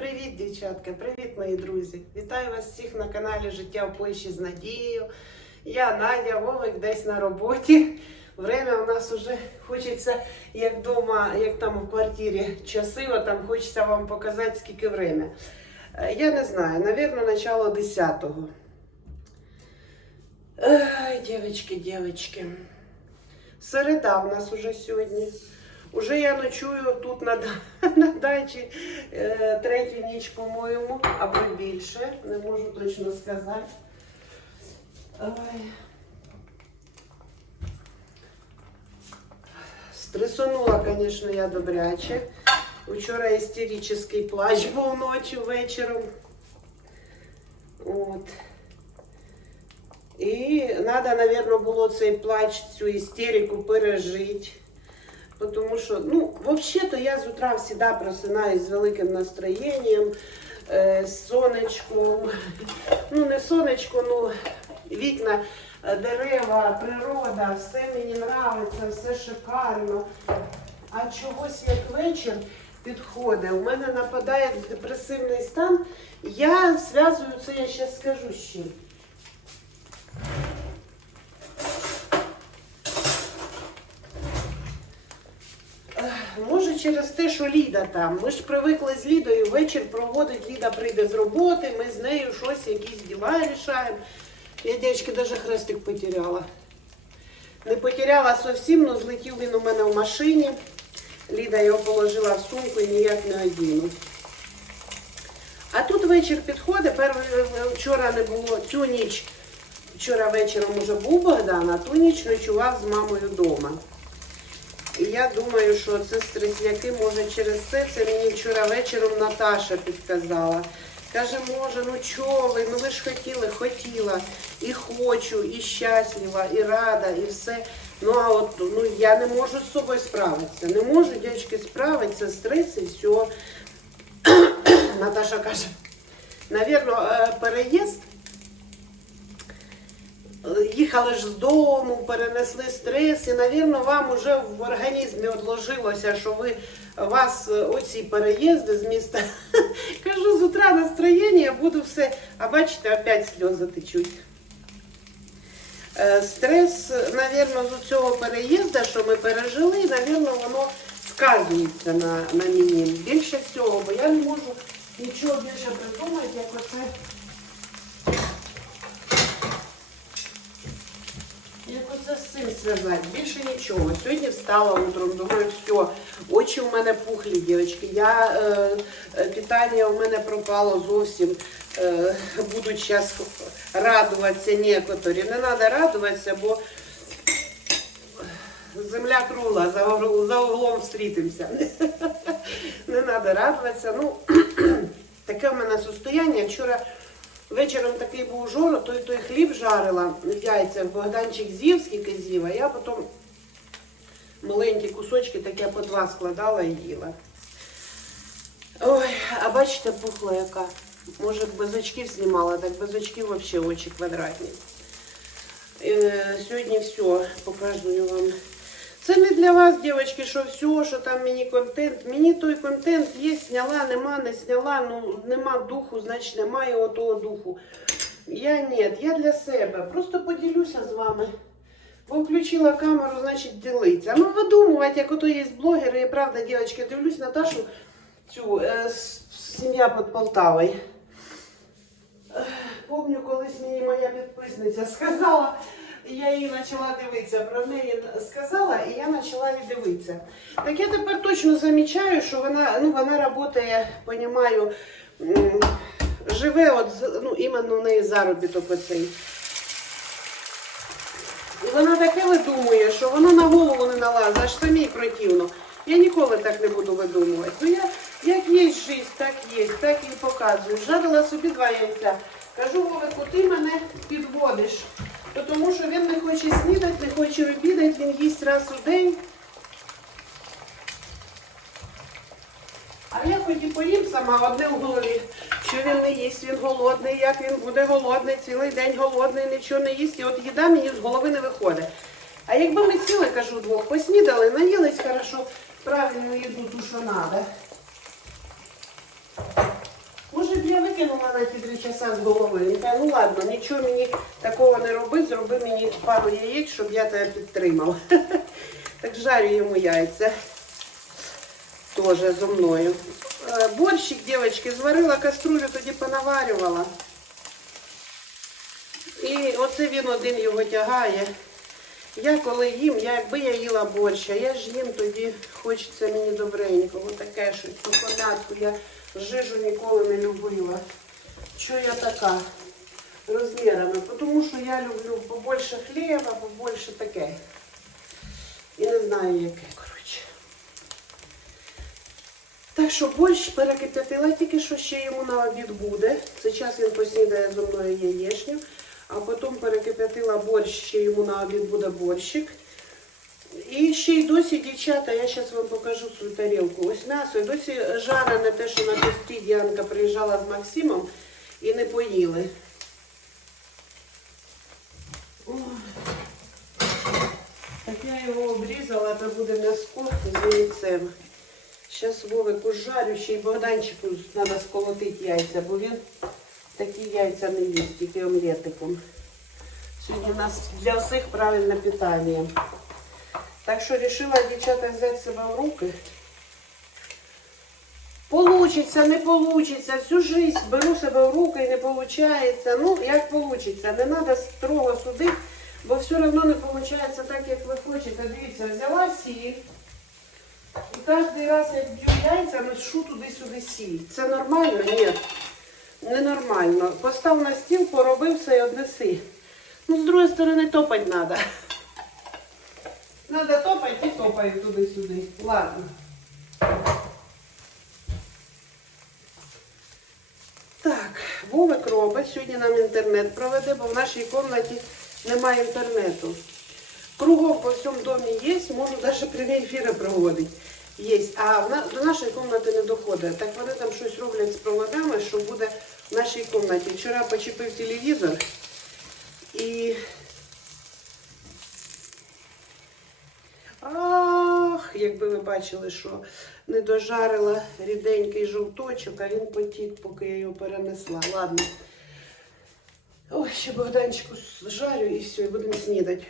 Привіт, дівчатка, привіт, мої друзі! Вітаю вас всіх на каналі Життя в Польщі з Надією. Я Надя, Вовик десь на роботі. Время у нас уже хочеться, як вдома, як там в квартирі часиво, там хочеться вам показати, скільки время. Е, Я не знаю, навірно, начало 10-го. Ай, дівчатки, дівчатки. Середа у нас уже сьогодні. Уже я ночую тут на, на дачі е, третю ніч, по-моєму, або більше. Не можу точно сказати. Ой. Стресонула, звісно, я добряче. Вчора істеричний плач був ночі вечором. От. І треба, мабуть, було цей плач, цю істерику пережити. Потому що, ну, вообще-то я з утра всегда просинаюсь з великим настроєнням, е, з сонечком. Ну, не сонечко, ну, вікна, е, дерева, природа, все мені нравиться, все шикарно. А чогось як вечір підходить, у мене нападає депресивний стан. Я зв'язую це, я зараз скажу з Може через те, що Ліда там. Ми ж привикли з Лідою вечір проводить, Ліда прийде з роботи, ми з нею щось, якісь діла рішаємо. Я, дівчатки, навіть хрестик потеряла. Не потеряла зовсім, але злетів він у мене в машині. Ліда його положила в сумку і ніяк не одіну. А тут вечір підходить, перший вчора не було, цю ніч, вчора вечором уже був Богдан, а ту ніч ночував з мамою вдома. І я думаю, що це стресняки, може через це. Це мені вчора вечором Наташа підказала. Каже, може, ну чого ви, ну ви ж хотіли, хотіла, і хочу, і щаслива, і рада, і все. Ну а от ну, я не можу з собою справитися. Не можу, дівчатки, справитися, стрес і все. Наташа каже, навірно, е, переїзд. Їхали ж з дому, перенесли стрес, і, навірно, вам вже в організмі odложилося, що ви вас е, оці переїзди з міста. Кажу, з утра настроєння, буду все. А бачите, опять сльози течуть. Е, Стрес, навірно, з цього переїзду, що ми пережили, навірно, воно сказується на, на мені. Більше всього, бо я не можу нічого більше придумати, як оце. Як оце з цим зв'язати? Більше нічого. Сьогодні встала утром, думаю, все, очі в мене пухлі, дівчатки. Я, е, е, питання у мене пропало зовсім. Е, будуть зараз радуватися некоторі. Не треба радуватися, бо земля кругла, за, угл- за углом встрітимося. Не треба радуватися. Ну, таке в мене состояння. Вчора вечором такий був жоро, той той хліб жарила, яйця, Богданчик з'їв, скільки з'їв, а я потім маленькі кусочки таке по два складала і їла. Ой, а бачите, пухла яка. Може, без очків знімала, так без очків взагалі очі квадратні. Е, сьогодні все, показую вам. Це не для вас, дівчатки, що все, що там мені контент. Мені той контент є, зняла, нема, не зняла, ну нема духу, значить немає отого духу. Я ні, я для себе. Просто поділюся з вами. Бо включила камеру, значить ділиться. Ну, видумувати, як ото є блогери, і правда, дівчатки, дивлюсь Наташу, цю е, сім'я під Полтавою. Помню, колись мені моя підписниця сказала, я її почала дивитися. Про неї сказала, і я почала її дивитися. Так я тепер точно замічаю, що вона, ну, вона працює, понімаю, живе, от, ну, іменно в неї заробіток оцей. І вона таке видумує, що воно на голову не налазить, аж самій противно. Я ніколи так не буду видумувати. Ну я як є життя, так є, так і показую. Жарила собі два яйця. Кажу, Вовику, ти мене підводиш. То Тому що він не хоче снідати, не хоче обідати, він їсть раз у день. А я хоч і поїм сама одне в голові, що він не їсть, він голодний, як він буде голодний, цілий день голодний, нічого не їсть. І от їда мені з голови не виходить. А якби ми сіли, кажу, двох, поснідали, наїлись хорошо, правильну їду, ту, що треба. Викинула на ті три часа з голови. Він каже, ну ладно, нічого мені такого не роби, зроби мені пару яєць, щоб я тебе підтримав. Так жарю йому яйця. Тоже зо мною. Е, Борщик, дівчатки, зварила каструлю, тоді понаварювала. І оце він один його тягає. Я коли їм, я, якби я їла борщ, а я ж їм, тоді хочеться мені добренького, таке щось, сухомятку. Я жижу ніколи не любила. Що я така розмірами? Тому що я люблю побольше хліба, побольше таке. І не знаю яке, коротше. Так що борщ перекип'ятила, тільки що ще йому на обід буде. Зараз він поснідає зо мною яєчню, а потім перекип'ятила борщ, ще йому на обід буде борщик. І ще й досі, дівчата, я зараз вам покажу свою тарілку. Ось м'ясо, і досі жарене те, що на тості Діанка приїжджала з Максимом і не поїли. Ой. Так я його обрізала, це буде м'яско з яйцем. Зараз Вовику жарю, ще й Богданчику треба сколотити яйця, бо він такі яйця не їсть, тільки омлетиком. Сьогодні у нас для всіх правильне питання. Так що вирішила дівчата взяти себе в руки. Получиться, не получиться, всю жизнь беру себе в руки не получається. Ну, як получиться, не треба строго судити, бо все одно не виходить так, як ви хочете. Дивіться, взяла сіль. І кожен раз, як б'ю яйця, ношу туди-сюди сіль. Це нормально? Ні. Ненормально. Постав на стіл, поробив все і однеси. Ну, з другої сторони, топати треба. Надо топати і топаю туди-сюди. Ладно. Так, Вовик робить. Сьогодні нам інтернет проведе, бо в нашій кімнаті немає інтернету. Кругом по всьому домі є, можу навіть прямі ефіри проводити. Є. А до нашої кімнати не доходить. Так вони там щось роблять з проводами, що буде в нашій кімнаті. Вчора почепив телевізор і Ах, якби ви бачили, що не дожарила ріденький жовточок, а він потік, поки я його перенесла. Ладно. Ой, ще Богданчику жарю і все, і будемо снідати.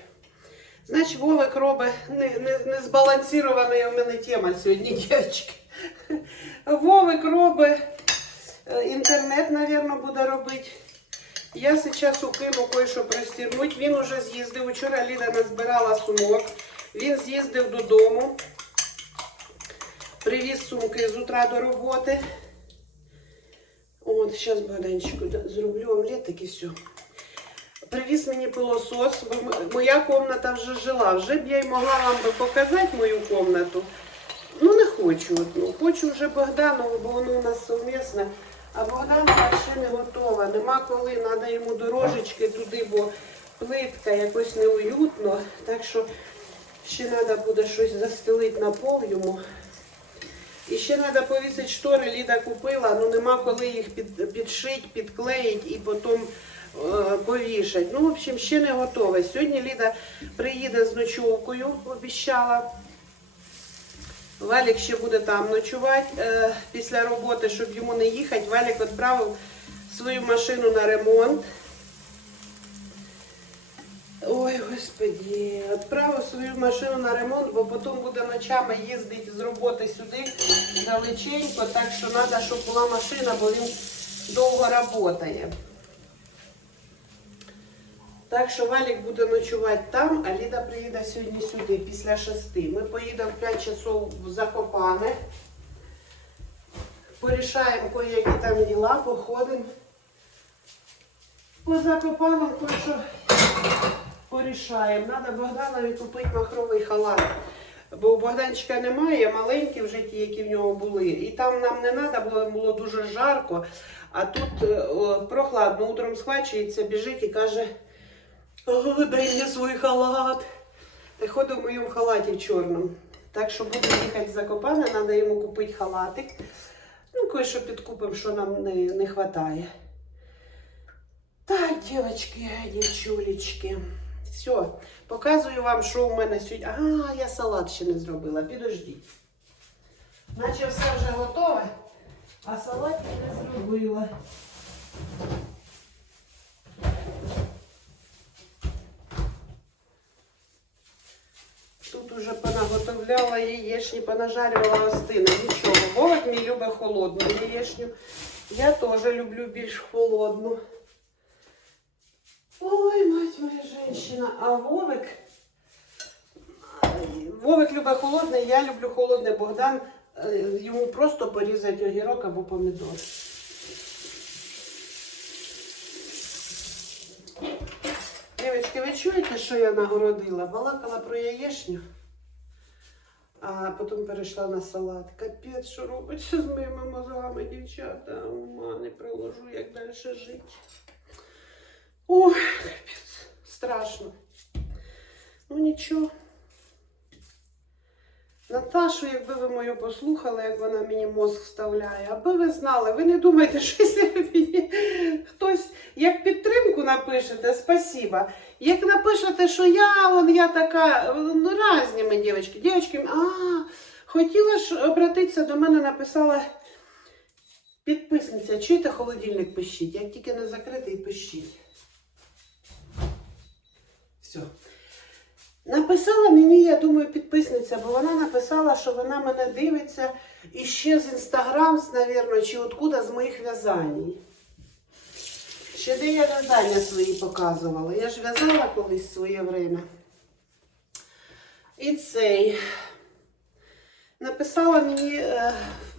Значить, Вовик робить не, не, не збалансирована у мене тема сьогодні, дівчатки. Вовик робить е, інтернет, мабуть, буде робити. Я зараз укину кое-що простірнуть. Він уже з'їздив. Вчора Ліда назбирала сумок. Він з'їздив додому, привіз сумки з утра до роботи. От, зараз Богданчику да- зроблю омлетик і все. Привіз мені пилосос, бо моя кімната вже жила. Вже б я й могла вам би показати мою кімнату. Ну, не хочу. От, ну, хочу вже Богданову, бо воно у нас совмісне. А Богданова ще не готова. Нема коли, треба йому дорожечки туди, бо плитка якось неуютно. Так що ще треба буде щось застелити на пол йому. І ще треба повісити штори, Ліда купила, ну нема коли їх під, підшити, підклеїти і потім е, повішати. Ну, в общем, ще не готове. Сьогодні Ліда приїде з ночовкою, обіщала. Валік ще буде там ночувати е, після роботи, щоб йому не їхати. Валік відправив свою машину на ремонт. Ой, господі, відправив свою машину на ремонт, бо потім буде ночами їздити з роботи сюди далеченько, так що треба, щоб була машина, бо він довго працює. Так що Валік буде ночувати там, а Ліда приїде сьогодні сюди, після шести. Ми поїдемо в 5 часов в Закопане. Порішаємо кое-які там діла, походимо. По Закопанам кое-що порішаємо. Треба Богданові купити махровий халат. Бо у Богданчика немає, маленькі вже ті, які в нього були. І там нам не треба, було, було дуже жарко. А тут е, о, прохладно, утром схвачується, біжить і каже, «О, дай мені свій халат. Та ходить в моєму халаті чорному. Так що буде їхати в Закопане, треба йому купити халатик. Ну, кое-що підкупимо, що нам не, не вистачає. Так, дівчатки, дівчулечки. Все, показую вам, що у мене сьогодні. А, я салат ще не зробила. Підождіть. Наче все вже готове, а салат я не зробила. Тут уже понаготовляла яєчні, понажарювала остини. Нічого. Вовик мій любить холодну яєчню. Я теж люблю більш холодну. Ой, мать моя женщина. А Вовик. Вовик любить холодне, я люблю холодне. Богдан е, йому просто порізати огірок або помідор. Дівчатки, ви чуєте, що я нагородила? Балакала про яєчню, а потім перейшла на салат. Капець, що робиться з моїми мозгами, дівчата. Ума не приложу, як далі жити. Ой, капець, страшно. Ну нічого. Наташу, якби ви мою послухали, як вона мені мозг вставляє, аби ви знали, ви не думайте, що якщо мені хтось як підтримку напишете, спасіба. Як напишете, що я, вон я така, ну разні ми дівчатки. Дівчатки, а, хотіла ж обратитися до мене, написала підписниця, чуєте холодильник пишіть, як тільки не закритий, пишіть. Все. Написала мені, я думаю, підписниця, бо вона написала, що вона мене дивиться іще з інстаграм, навірно, чи откуда з моїх в'язань. Ще де я в'язання свої показувала. Я ж в'язала колись своє время. І цей. Написала мені е,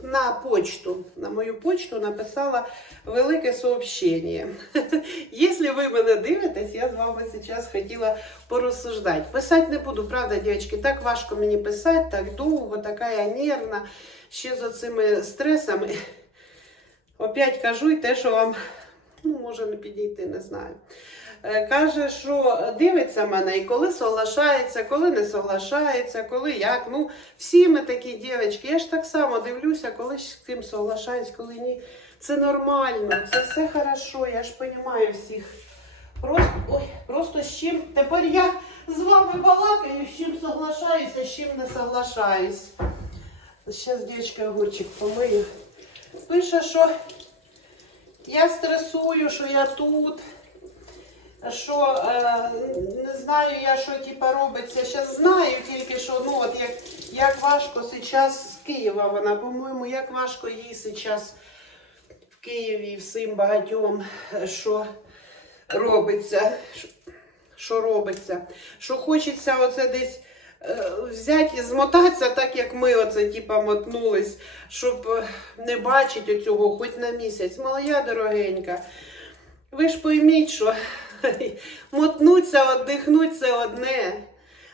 на почту, на мою почту написала велике сообщення. Якщо ви мене дивитесь, я з вами зараз хотіла порозсуждати. Писати не буду, правда, дівчатки, так важко мені писати, так довго, така я нервна, ще з оцими стресами. Опять кажу і те, що вам ну, може не підійти, не знаю. Е, Каже, що дивиться мене і коли соглашається, коли не соглашається, коли як. Ну, всі ми такі дівчатки. Я ж так само дивлюся, коли з ким соглашаюсь, коли ні. Це нормально, це все хорошо, я ж розумію всіх. Просто, ой, просто з чим. Тепер я з вами балакаю, з чим соглашаюся, з чим не соглашаюсь. Зараз дівчинка огурчик помию. Пише, що я стресую, що я тут, що е, не знаю я, що типа робиться. Зараз знаю тільки, що ну от як, як важко зараз з Києва вона, по-моєму, як важко їй зараз в Києві всім багатьом, що робиться. що- робиться? Що хочеться оце десь е, взяти і змотатися, так як ми оце типа мотнулись, щоб е, не бачити оцього хоч на місяць. Моя дорогенька. Ви ж пойміть, що мотнуться, віддихнуть це одне.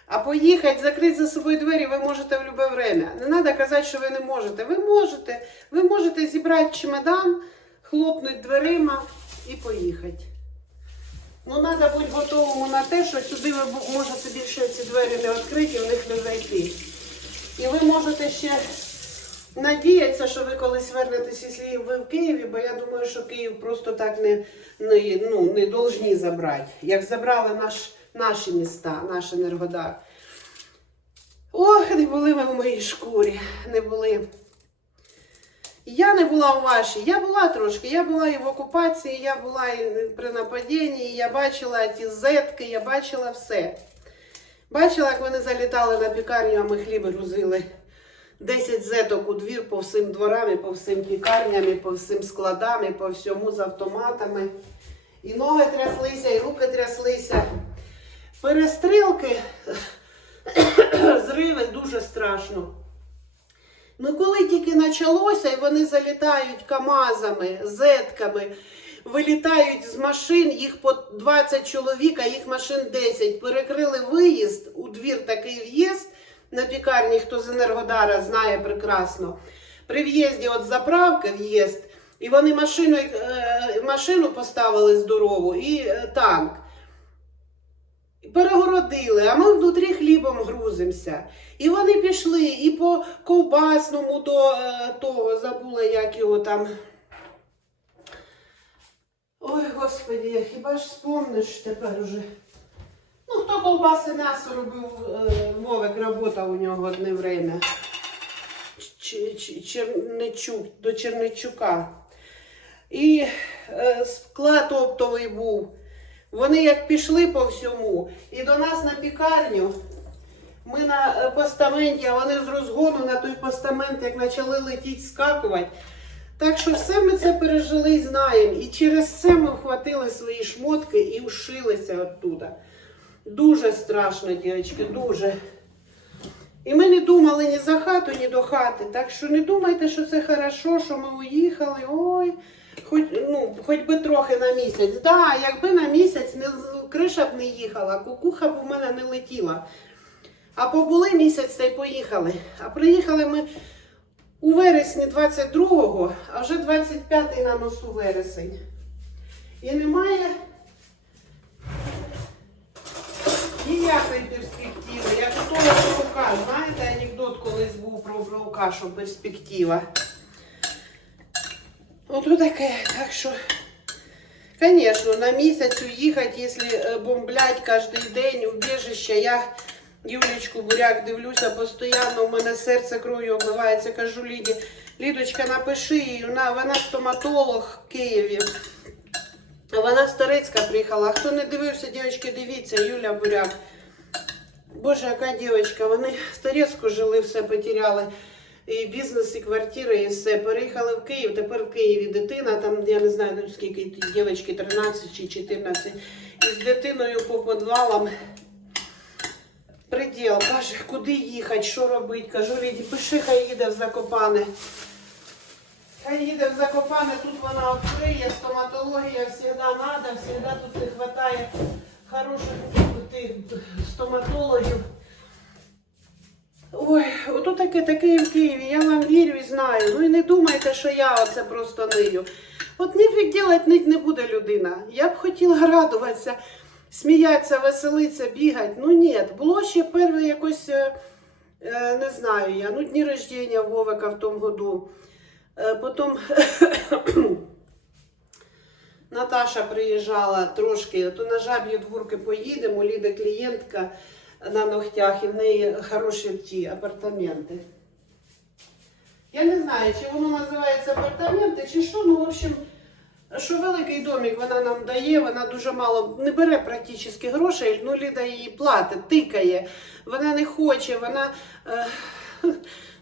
А поїхати, закрити за собою двері ви можете в будь-яке время. Не треба казати, що ви не можете. Ви можете. Ви можете зібрати чемодан, хлопнути дверима і поїхати. Ну, треба бути готовому на те, що сюди ви можете більше ці двері не відкриті, в них не зайти. І ви можете ще надіятися, що ви колись вернетесь, якщо ви в Києві, бо я думаю, що Київ просто так не, не, ну, не должні забрати. Як забрали наш, наші міста, наш Енергодар. Ох, не були ви в моїй шкурі, не були. Я не була у вашій, я була трошки. Я була і в окупації, я була і при нападінні, я бачила ті зетки, я бачила все. Бачила, як вони залітали на пікарню, а ми хліб грузили. 10 зеток у двір по всім дворам, по всім пікарням, по всім складам, по всьому з автоматами. І ноги тряслися, і руки тряслися. Перестрілки, зриви дуже страшно. Ну, коли тільки почалося, і вони залітають КАМАЗами, зетками, вилітають з машин, їх по 20 чоловік, а їх машин 10. Перекрили виїзд, у двір такий в'їзд на пікарні, хто з Енергодара знає прекрасно. При в'їзді от заправки в'їзд, і вони машину, е, машину поставили здорову і е, танк. Перегородили, а ми внутрі хлібом грузимося. І вони пішли і по ковбасному до е, того, забула, як його там. Ой, господі, хіба ж спомниш тепер уже? Ну, хто ковбаси м'ясо робив, е, Вовик робота у нього одне время. Черничук, до Черничука. І е, склад оптовий був. Вони як пішли по всьому, і до нас на пікарню. Ми на е, постаменті, а вони з розгону на той постамент, як почали летіти, скакувати. Так що все ми це пережили і знаємо. І через це ми вхватили свої шмотки і вшилися оттуда. Дуже страшно, дівчатки, дуже. І ми не думали ні за хату, ні до хати. Так що не думайте, що це хорошо, що ми уїхали. Ой, хоч, ну, хоч би трохи на місяць. Да, якби на місяць не, криша б не їхала, кукуха б у мене не летіла. А побули місяць та й поїхали. А приїхали ми у вересні 22-го, а вже 25-й на носу вересень. І немає ніякої перспективи. Як у того паука. Знаєте, анекдот колись був про паука, що перспектива. Ото таке. Так що, звісно, на місяць уїхати, якщо е, бомблять кожен день убіжище, я Юлічку Буряк дивлюся постійно, у мене серце кров'ю обливається, кажу Ліді, Лідочка, напиши їй, вона, вона стоматолог в Києві. Вона з Торецька приїхала. Хто не дивився, дівчатки, дивіться, Юля Буряк. Боже, яка дівчинка, вони в Торецьку жили, все потеряли. І бізнес, і квартири, і все. Переїхали в Київ, тепер в Києві дитина, там, я не знаю, ну, скільки ті дівчатки, 13 чи 14. І з дитиною по підвалам. Приділ, каже, куди їхати, що робити. Кажу, Ліді, пиши, хай їде в Закопане. Хай їде в Закопане, тут вона відкриє, стоматологія завжди треба, завжди тут не вистачає хороших стоматологів. Ой, ото таке, таке в Києві, я вам вірю і знаю. Ну і не думайте, що я оце просто нию. От ніфіг делать не, не буде людина. Я б хотіла радуватися, сміятися, веселитися, бігати. Ну ні, було ще перше якось, е, е, не знаю я, ну дні рождення Вовика в тому году. Е, Потім Наташа приїжджала трошки, то на жаб'ї дворки поїдемо, Ліда клієнтка на ногтях, і в неї хороші ті апартаменти. Я не знаю, чи воно називається апартаменти, чи що, ну, в общем, що великий домик вона нам дає, вона дуже мало не бере практично грошей, ну Ліда її платить, тикає, вона не хоче, вона. Е,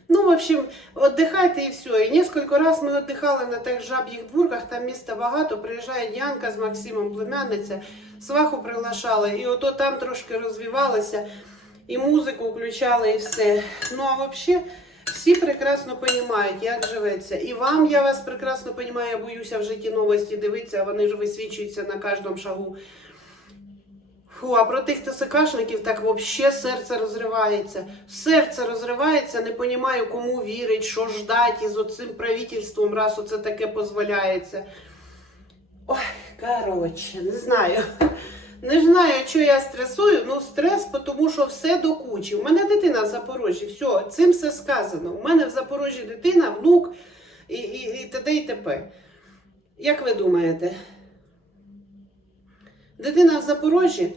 Ну, в общем, отдыхайте і все. І несколько раз ми отдыхали на тих жаб'їх дворках, там міста багато, приїжджає Янка з Максимом, племянниця, сваху приглашали, і ото там трошки розвивалися, і музику включали, і все. Ну, а взагалі, всі прекрасно розуміють, як живеться. І вам я вас прекрасно розумію, я боюся в житті новості дивитися, вони ж висвічуються на кожному шагу. Фу, а про тих ТСКшників так взагалі серце розривається. Серце розривається, не розумію, кому вірить, що ждать із оцим правительством, раз оце таке дозволяється. Ой, коротше, не знаю. Не знаю, що я стресую, ну стрес, тому що все до кучі. У мене дитина в Запорожжі, все, цим все сказано. У мене в Запорожжі дитина, внук і, і, і т.д. і т.п. Як ви думаєте? Дитина в Запорожжі,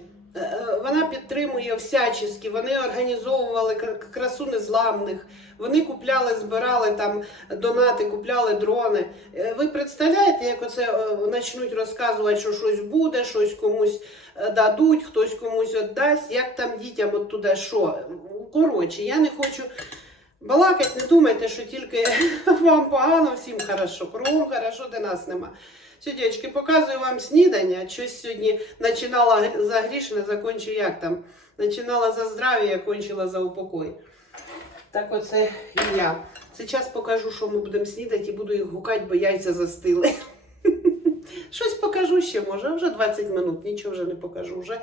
вона підтримує всячески. Вони організовували красу незламних, вони купляли, збирали там донати, купляли дрони. Е, Ви представляєте, як оце е, почнуть розказувати, що щось буде, щось комусь е, дадуть, хтось комусь віддасть, як там дітям от туди що. Коротше, я не хочу. Балакать, не думайте, що тільки вам погано, всім хорошо. Кругом хорошо, де нас нема. Дівчатки, показую вам снідання. Щось сьогодні починала за грішне, закончу як там. Починала за здрав'я, кончила за упокой. Так оце і я. Зараз покажу, що ми будемо снідати, і буду їх гукати, бо яйця застили. Щось покажу ще, може, вже 20 минут, нічого вже не покажу. Вже,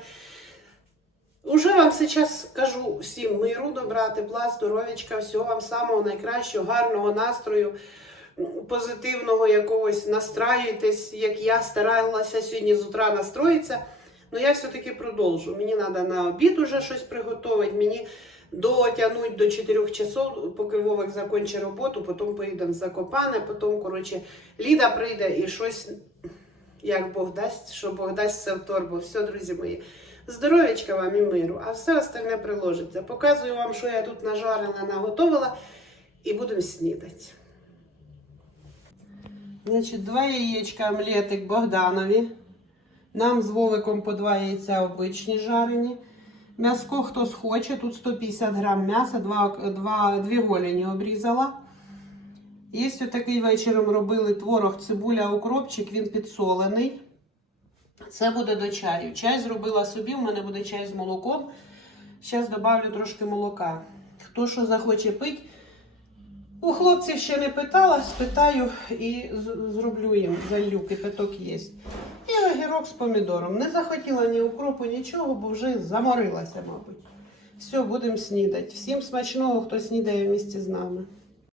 уже вам зараз кажу всім миру, добра, тепла, здоров'ячка, всього вам самого найкращого, гарного настрою позитивного якогось настраюйтесь, як я старалася сьогодні з утра настроїтися. Ну я все-таки продовжу. Мені треба на обід уже щось приготувати. Мені дотягнуть до 4 часов, поки Вовик закінчить роботу, потім поїдемо в Закопане, потім, коротше, Ліда прийде і щось, як Бог дасть, що Бог дасть все в торбу. Все, друзі мої. Здоров'ячка вам і миру, а все остальне приложиться. Показую вам, що я тут нажарила, наготовила, і будемо снідати. Значить, два яєчка омлетик Богданові. Нам з Вовиком по два яйця обичні жарені. М'яско хто схоче, тут 150 грам м'яса, два, два, дві голені обрізала. Є ось такий вечором робили творог, цибуля, укропчик, він підсолений. Це буде до чаю. Чай зробила собі, у мене буде чай з молоком. Зараз додавлю трошки молока. Хто що захоче пити. У хлопців ще не питала, спитаю і зроблю їм залью, кипяток є. І огірок з помідором. Не захотіла ні укропу, нічого, бо вже заморилася, мабуть. Все, будемо снідати. Всім смачного, хто снідає в місті з нами.